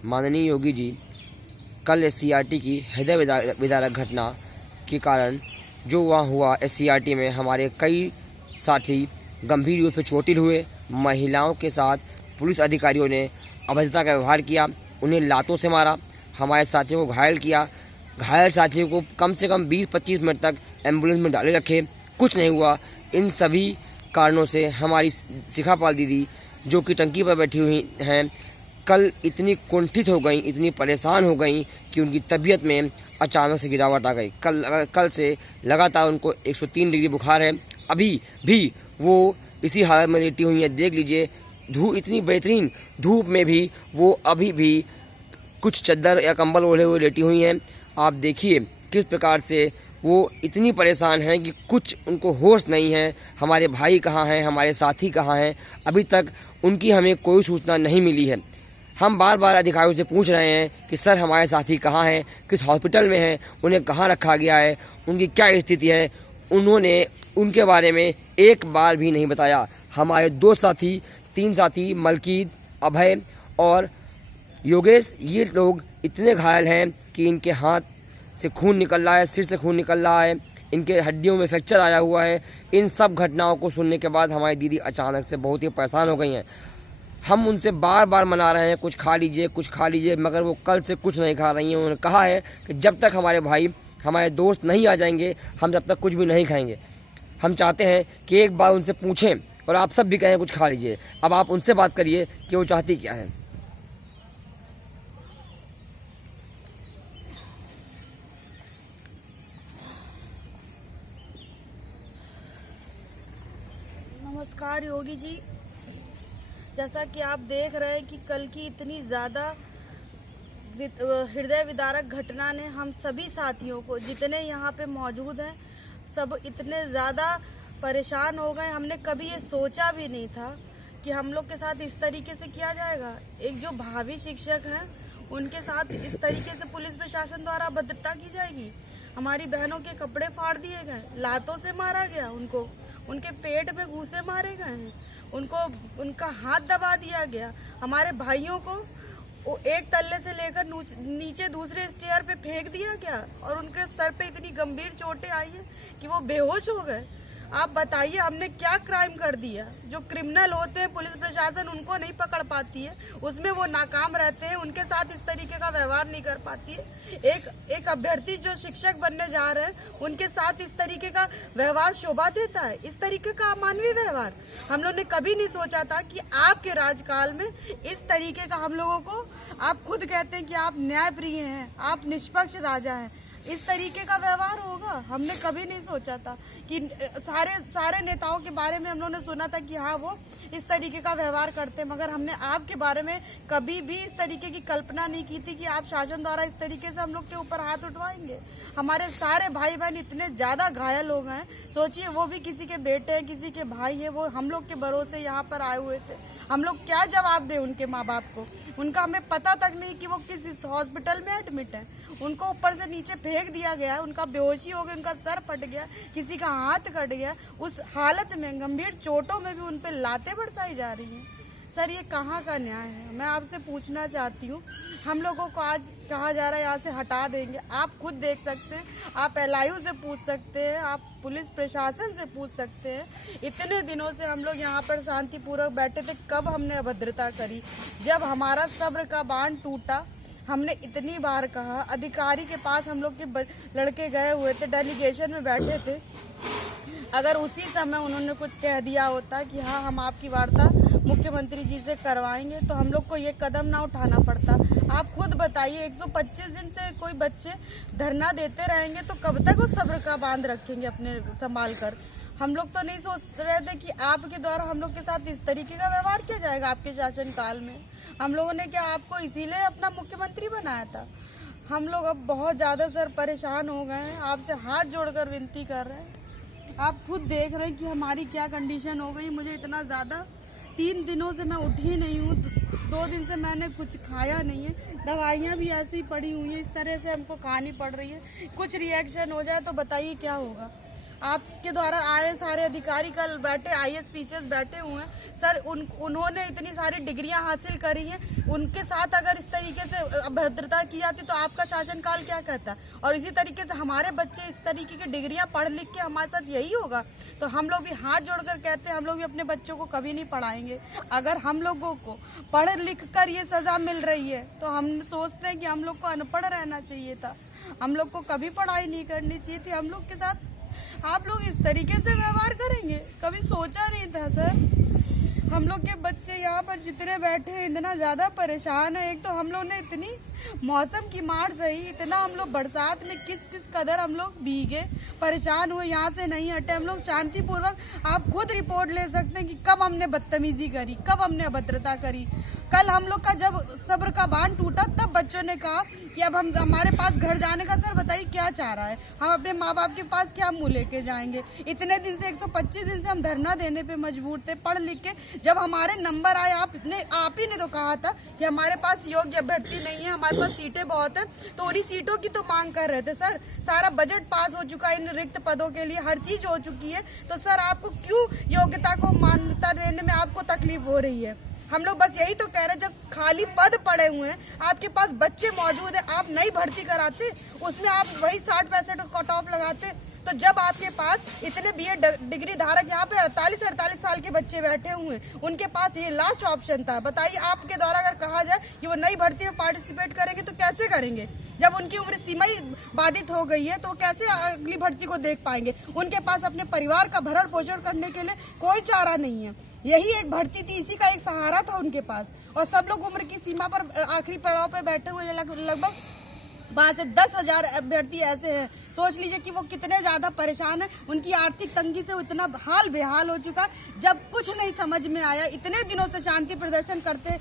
माननीय योगी जी कल SCRT की हृदय विदारक घटना के कारण जो वहाँ हुआ, SCRT में हमारे कई साथी गंभीर रूप से चोटिल हुए। महिलाओं के साथ पुलिस अधिकारियों ने अभद्रता का व्यवहार किया, उन्हें लातों से मारा, हमारे साथियों को घायल किया। घायल साथियों को कम से कम 20-25 मिनट तक एम्बुलेंस में डाले रखे, कुछ नहीं हुआ। इन सभी कारणों से हमारी शिखापाल दीदी जो कि टंकी पर बैठी हुई हैं, कल इतनी कुंठित हो गई, इतनी परेशान हो गई कि उनकी तबीयत में अचानक से गिरावट आ गई। कल से लगातार उनको 103 डिग्री बुखार है। अभी भी वो इसी हालत में लेटी हुई है। देख लीजिए, धूप, इतनी बेहतरीन धूप में भी वो अभी भी कुछ चादर या कंबल ओढ़े हुए लेटी हुई हैं। आप देखिए किस प्रकार से वो इतनी परेशान हैं कि कुछ उनको होश नहीं है। हमारे भाई कहाँ हैं, हमारे साथी कहाँ हैं, अभी तक उनकी हमें कोई सूचना नहीं मिली है। हम बार बार अधिकारियों से पूछ रहे हैं कि सर हमारे साथी कहाँ हैं, किस हॉस्पिटल में हैं, उन्हें कहाँ रखा गया है, उनकी क्या स्थिति है। उन्होंने उनके बारे में एक बार भी नहीं बताया। हमारे 2 साथी, 3 साथी, मलकीत, अभय और योगेश, ये लोग इतने घायल हैं कि इनके हाथ से खून निकल रहा है, सिर से खून निकल रहा है, इनके हड्डियों में फ्रैक्चर आया हुआ है। इन सब घटनाओं को सुनने के बाद हमारी दीदी अचानक से बहुत ही परेशान हो गई हैं। हम उनसे बार बार मना रहे हैं, कुछ खा लीजिए, कुछ खा लीजिए, मगर वो कल से कुछ नहीं खा रही हैं। उन्होंने कहा है कि जब तक हमारे भाई, हमारे दोस्त नहीं आ जाएंगे, हम जब तक कुछ भी नहीं खाएंगे। हम चाहते हैं कि एक बार उनसे पूछें और आप सब भी कहें कुछ खा लीजिए। अब आप उनसे बात करिए कि वो चाहती क्या है। नमस्कार योगी जी, जैसा कि आप देख रहे हैं कि कल की इतनी ज़्यादा हृदय विदारक घटना ने हम सभी साथियों को, जितने यहाँ पे मौजूद हैं, सब इतने ज़्यादा परेशान हो गए। हमने कभी ये सोचा भी नहीं था कि हम लोग के साथ इस तरीके से किया जाएगा। एक जो भावी शिक्षक हैं उनके साथ इस तरीके से पुलिस प्रशासन द्वारा अभद्रता की जाएगी। हमारी बहनों के कपड़े फाड़ दिए गए, लातों से मारा गया, उनके पेट में घूंसे मारे गए हैं, उनका हाथ दबा दिया गया। हमारे भाइयों को एक तल्ले से लेकर नीचे दूसरे स्टेयर पे फेंक दिया गया और उनके सर पे इतनी गंभीर चोटें आई है कि वो बेहोश हो गए। आप बताइए हमने क्या क्राइम कर दिया? जो क्रिमिनल होते हैं पुलिस प्रशासन उनको नहीं पकड़ पाती है, उसमें वो नाकाम रहते हैं, उनके साथ इस तरीके का व्यवहार नहीं कर पाती है। एक अभ्यर्थी जो शिक्षक बनने जा रहे हैं उनके साथ इस तरीके का व्यवहार शोभा देता है? इस तरीके का अमानवीय व्यवहार हम लोग ने कभी नहीं सोचा था कि आपके राजकाल में इस तरीके का हम लोगों को, आप खुद कहते हैं कि आप न्यायप्रिय हैं, आप निष्पक्ष राजा हैं, इस तरीके का व्यवहार होगा? हमने कभी नहीं सोचा था कि सारे नेताओं के बारे में हम लोगों ने सुना था कि हाँ वो इस तरीके का व्यवहार करते हैं, मगर हमने आपके बारे में कभी भी इस तरीके की कल्पना नहीं की थी कि आप शासन द्वारा इस तरीके से हम लोग के ऊपर हाथ उठवाएंगे। हमारे सारे भाई बहन इतने ज्यादा घायल हो गए, सोचिए वो भी किसी के बेटे हैं, किसी के भाई है, वो हम लोग के भरोसे यहाँ पर आए हुए थे। हम लोग क्या जवाब दें उनके माँ बाप को? उनका हमें पता तक नहीं कि वो किस हॉस्पिटल में एडमिट है। उनको ऊपर से नीचे फेंक दिया गया, उनका बेहोशी हो गई, उनका सर फट गया, किसी का हाथ कट गया। उस हालत में गंभीर चोटों में भी उन पे लातें बरसाई जा रही हैं। सर ये कहाँ का न्याय है? मैं आपसे पूछना चाहती हूँ। हम लोगों को आज कहा जा रहा है यहाँ से हटा देंगे। आप खुद देख सकते हैं, आप LIU से पूछ सकते हैं, आप पुलिस प्रशासन से पूछ सकते हैं। इतने दिनों से हम लोग यहाँ पर शांतिपूर्वक बैठे थे, कब हमने अभद्रता करी? जब हमारा सब्र का बांध टूटा, हमने इतनी बार कहा। अधिकारी के पास हम लोग के लड़के गए हुए थे, डेलीगेशन में बैठे थे। अगर उसी समय उन्होंने कुछ कह दिया होता कि हाँ हम आपकी वार्ता मुख्यमंत्री जी से करवाएंगे, तो हम लोग को ये कदम ना उठाना पड़ता। आप खुद बताइए, 125 दिन से कोई बच्चे धरना देते रहेंगे तो कब तक उस सब्र का बांध रखेंगे अपने संभाल कर? हम लोग तो नहीं सोच रहे थे कि आपके द्वारा हम लोग के साथ इस तरीके का व्यवहार किया जाएगा आपके शासन काल में। हम लोगों ने क्या आपको इसीलिए अपना मुख्यमंत्री बनाया था? हम लोग अब बहुत ज़्यादा सर परेशान हो गए हैं, आपसे हाथ जोड़कर विनती कर रहे हैं। आप खुद देख रहे हैं कि हमारी क्या कंडीशन हो गई। मुझे इतना ज़्यादा, 3 दिनों से मैं उठी नहीं हूँ, 2 दिन से मैंने कुछ खाया नहीं है, दवाइयाँ भी ऐसे ही पड़ी हुई हैं, इस तरह से हमको खानी पड़ रही है। कुछ रिएक्शन हो जाए तो बताइए क्या होगा? आपके द्वारा आए सारे अधिकारी कल बैठे, आईएएस पीसीएस बैठे हुए हैं सर, उन्होंने इतनी सारी डिग्रियां हासिल करी हैं, उनके साथ अगर इस तरीके से अभद्रता की जाती तो आपका शासनकाल क्या कहता? और इसी तरीके से हमारे बच्चे इस तरीके की डिग्रियां पढ़ लिख के हमारे साथ यही होगा, तो हम लोग भी हाथ जोड़कर कहते हैं हम लोग भी अपने बच्चों को कभी नहीं पढ़ाएंगे। अगर हम लोगों को पढ़ लिख कर ये सजा मिल रही है तो हम सोचते हैं कि हम लोग को अनपढ़ रहना चाहिए था, हम लोग को कभी पढ़ाई नहीं करनी चाहिए थी। हम लोग के साथ आप लोग इस तरीके से व्यवहार करेंगे, कभी सोचा नहीं था सर। हम लोग के बच्चे यहाँ पर जितने बैठे हैं इतना ज़्यादा परेशान है। एक तो हम लोग ने इतनी मौसम की मार सही, इतना हम लोग बरसात में किस किस कदर हम लोग भीगे, परेशान हुए, यहाँ से नहीं हटे। हम लोग शांतिपूर्वक, आप खुद रिपोर्ट ले सकते हैं कि कब हमने बदतमीजी करी, कब हमने अभद्रता करी। कल हम लोग का जब सब्र का बांध टूटा तब बच्चों ने कहा कि अब हम हमारे पास घर जाने का सर बताइए क्या चाह रहा है, हम अपने माँ बाप के पास क्या मुँह लेके जाएंगे। इतने दिन से 125 दिन से हम धरना देने पे मजबूर थे, पढ़ लिख के। जब हमारे नंबर आए, आप ही ने तो कहा था कि हमारे पास योग्य अभ्यर्थी नहीं है, हमारे पास सीटें बहुत हैं, तो उन्हीं सीटों की तो मांग कर रहे थे सर। सारा बजट पास हो चुका है इन रिक्त पदों के लिए, हर चीज हो चुकी है, तो सर आपको क्यों योग्यता को मान्यता देने में आपको तकलीफ हो रही है? हम लोग बस यही तो कह रहे हैं, जब खाली पद पड़े हुए हैं, आपके पास बच्चे मौजूद हैं, आप नई भर्ती कराते, उसमें आप वही 60-65 कट ऑफ लगाते। तो जब आपके पास इतने बीए डिग्री धारक यहाँ पे 48 साल के बच्चे बैठे हुए हैं, उनके पास ये लास्ट ऑप्शन था। बताइए, आपके द्वारा अगर कहा जाए कि वो नई भर्ती में पार्टिसिपेट करेंगे तो कैसे करेंगे? जब उनकी उम्र सीमा ही बाधित हो गई है तो कैसे अगली भर्ती को देख पाएंगे? उनके पास अपने परिवार का भरण पोषण करने के लिए कोई चारा नहीं है। यही एक भर्ती थी, इसी का एक सहारा था उनके पास, और सब लोग उम्र की सीमा पर आखिरी पड़ाव पर बैठे हुए लगभग 5 से 10,000 अभ्यर्थी ऐसे हैं। सोच लीजिए कि वो कितने ज्यादा परेशान हैं, उनकी आर्थिक तंगी से इतना हाल बेहाल हो चुका। जब कुछ नहीं समझ में आया, इतने दिनों से शांति प्रदर्शन करते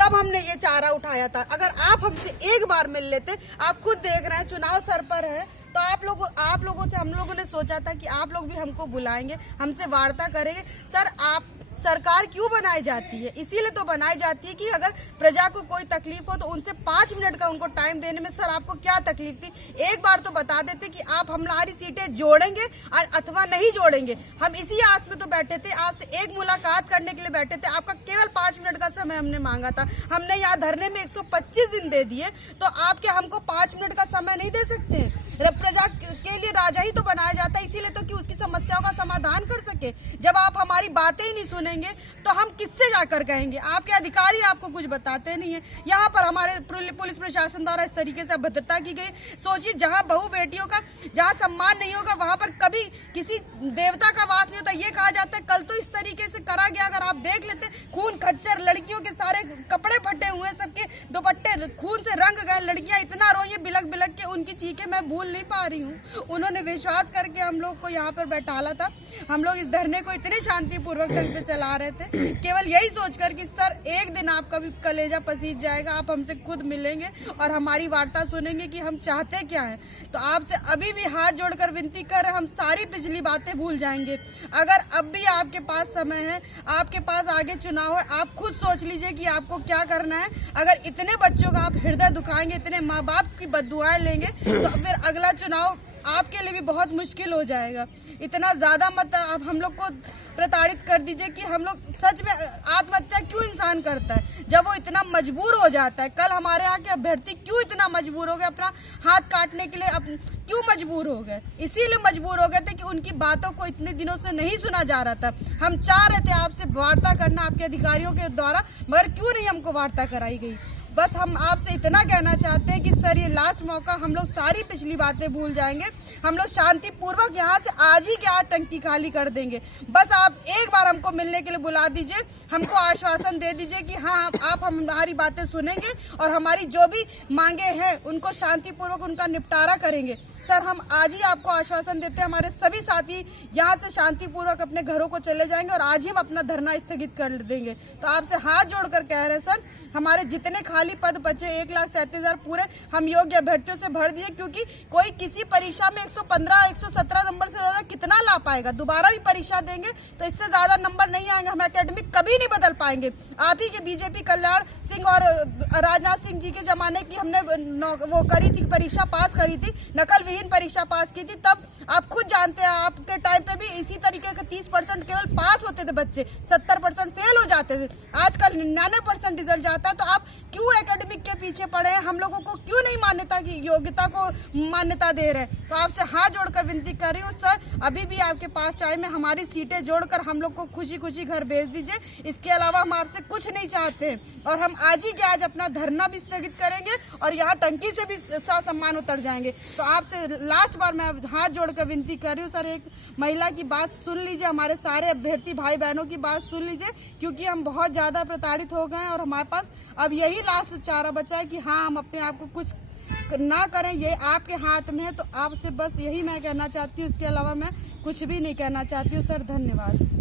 तब हमने ये चारा उठाया था। अगर आप हमसे एक बार मिल लेते, आप खुद देख रहे हैं चुनाव सर पर है, तो आप लोगों से हम लोगों ने सोचा था कि आप लोग भी हमको बुलाएंगे, हमसे वार्ता करेंगे। सर, आप सरकार क्यों बनाई जाती है? इसीलिए तो बनाई जाती है कि अगर प्रजा को कोई तकलीफ हो तो उनसे 5 मिनट का उनको टाइम देने में सर आपको क्या तकलीफ थी? एक बार तो बता देते कि आप हमारी सीटें जोड़ेंगे अथवा नहीं जोड़ेंगे। हम इसी आस में तो बैठे थे, आपसे एक मुलाकात करने के लिए बैठे थे। आपका केवल 5 मिनट का समय हमने मांगा था। हमने यहाँ धरने में 125 दिन दे दिए, तो आप क्या हमको 5 मिनट का समय नहीं दे सकते? प्रजा के लिए राजा ही तो बनाया जाता है, इसीलिए तो कि उसकी समस्याओं का समाधान कर सके। जब आप हमारी बातें ही नहीं सुनेंगे तो हम किससे जाकर कहेंगे? आपके अधिकारी आपको कुछ बताते नहीं है। यहाँ पर हमारे पुलिस प्रशासन द्वारा इस तरीके से अभद्रता की गई। सोचिए, जहाँ बहू बेटियों का जहाँ सम्मान नहीं होगा वहां पर कभी किसी देवता का वास नहीं होता, ये कहा जाता है। कल तो इस तरीके से करा गया, अगर आप देख लेते, खून खच्चर, लड़कियों के सारे कपड़े फटे हुए, सबके दुपट्टे खून से रंग गए, लड़कियां इतना रोई बिलक बिलक के, उनकी चीखें मैं भूल नहीं पा रही हूँ। उन्होंने विश्वास करके हम लोग को यहाँ पर बैठाला था। हम लोग इस धरने को इतने शांतिपूर्वक ढंग से चला रहे थे, केवल यही सोचकर कि सर एक दिन आपका भी कलेजा पसीज जाएगा, आप हमसे खुद मिलेंगे और हमारी वार्ता सुनेंगे कि हम चाहते क्या है। तो आपसे अभी भी हाथ जोड़कर विनती कर, हम सारी पिछली बातें भूल जाएंगे। अगर अब भी आपके पास समय है, आपके पास आगे चुनाव है, आप खुद सोच लीजिए कि आपको क्या करना है। अगर इतने बच्चों का आप हृदय दुखाएंगे, इतने माँ बाप की बद्दुआएं लेंगे, तो फिर अगला चुनाव आपके लिए भी बहुत मुश्किल हो जाएगा। इतना ज्यादा मत आप हम लोग को प्रताड़ित कर दीजिए कि हम लोग सच में आत्महत्या क्यों इंसान करता है जब वो इतना मजबूर हो जाता है। कल हमारे यहाँ के अभ्यर्थी क्यों इतना मजबूर हो गए, अपना हाथ काटने के लिए क्यों मजबूर हो गए? इसीलिए मजबूर हो गए थे कि उनकी बातों को इतने दिनों से नहीं सुना जा रहा था। हम चाह रहे थे आपसे वार्ता करना आपके अधिकारियों के द्वारा, मगर क्यों नहीं हमको वार्ता कराई गई। बस हम आपसे इतना कहना चाहते हैं कि सर ये लास्ट मौका, हम लोग सारी पिछली बातें भूल जाएंगे, हम लोग शांतिपूर्वक यहाँ से आज ही क्या टंकी खाली कर देंगे। बस आप एक बार हमको मिलने के लिए बुला दीजिए, हमको आश्वासन दे दीजिए कि हाँ आप हमारी बातें सुनेंगे और हमारी जो भी मांगे हैं उनको शांतिपूर्वक उनका निपटारा करेंगे। सर, हम आज ही आपको आश्वासन देते हैं, हमारे सभी साथी यहाँ से शांतिपूर्वक अपने घरों को चले जाएंगे और आज ही हम अपना धरना स्थगित कर देंगे। तो आपसे हाथ जोड़कर कह रहे हैं सर, हमारे जितने खाली पद बचे 1,37,000 पूरे हम योग्य अभ्यर्थियों से भर दिए, क्योंकि कोई किसी परीक्षा में 115, 117 नंबर से ज्यादा कितना ला पाएगा? दोबारा भी परीक्षा देंगे तो इससे ज्यादा नंबर नहीं आएंगे, हम एकेडमिक कभी नहीं बदल पाएंगे। आप ही के बीजेपी कल्याण सिंह और राजनाथ सिंह जी के जमाने की हमने वो करी थी, परीक्षा पास करी थी, नकल विहीन परीक्षा पास की थी, तब आप खुद जानते हैं आपके टाइम पे भी इसी तरीके के 30% केवल पास होते थे बच्चे, 70% फेल हो जाते थे। आजकल 99% रिजल्ट जाता है। तो आप क्यों एकेडमिक के पीछे पड़े हैं? हम लोगों को क्यों नहीं मान्यता की योग्यता को मान्यता दे रहे हैं? तो आपसे हाथ जोड़कर विनती कर रही हूँ सर, अभी भी आपके पास टाइम है, हमारी सीटें जोड़कर हम लोग को खुशी खुशी घर भेज दीजिए। इसके अलावा हम आपसे कुछ नहीं चाहते हैं और हम आज ही के आज अपना धरना भी स्थगित करेंगे और यहाँ टंकी से भी सम्मान उतर जाएंगे। तो आपसे लास्ट बार मैं हाथ जोड़कर विनती कर रही हूँ सर, एक महिला की बात सुन लीजिए, हमारे सारे अभ्यर्थी भाई बहनों की बात सुन लीजिए, क्योंकि हम बहुत ज़्यादा प्रताड़ित हो गए हैं और हमारे पास अब यही लास्ट चारा बचा है कि हाँ, हम अपने आप को कुछ ना करें, ये आपके हाथ में है। तो आपसे बस यही मैं कहना चाहती हूँ, इसके अलावा मैं कुछ भी नहीं कहना चाहती हूँ सर। धन्यवाद।